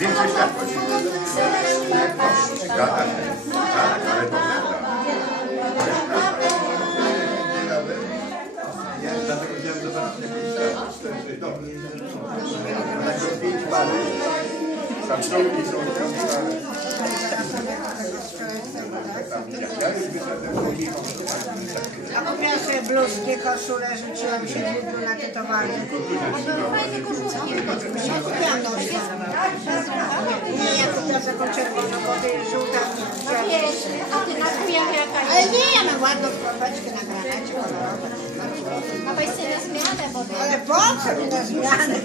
Więcej światłość. Zgadza się. Tak, ale to prawda. Ja dlatego chciałem zobaczyć jakąś światłość. Dobrze. Pięć pary. Tam czołgi są, tam pary. A kupiłam sobie bluzki, koszulę, rzuciłam się dwóch na te towary. Fajne koszulki. Nie kupiłam nową. Nie, ja kupiłam taką czerwoną, jest żółta. Wiesz, a ty na chuja jaka Ale nie, ja mam ładną kropeczkę na granacie kolorową. A weź sobie na zmianę, bo. Ale po co mi na zmianę?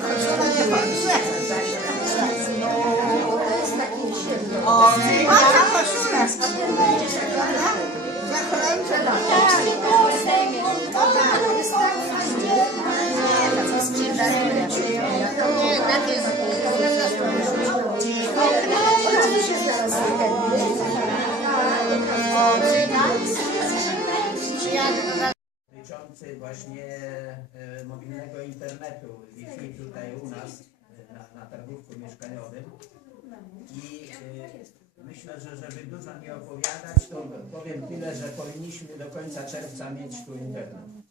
Na tym dotyczący właśnie e, mobilnego internetu Wi-Fi tutaj u nas e, na, na targówku mieszkaniowym. I e, myślę, że żeby dużo nie opowiadać, to powiem tyle, że powinniśmy do końca czerwca mieć tu internet.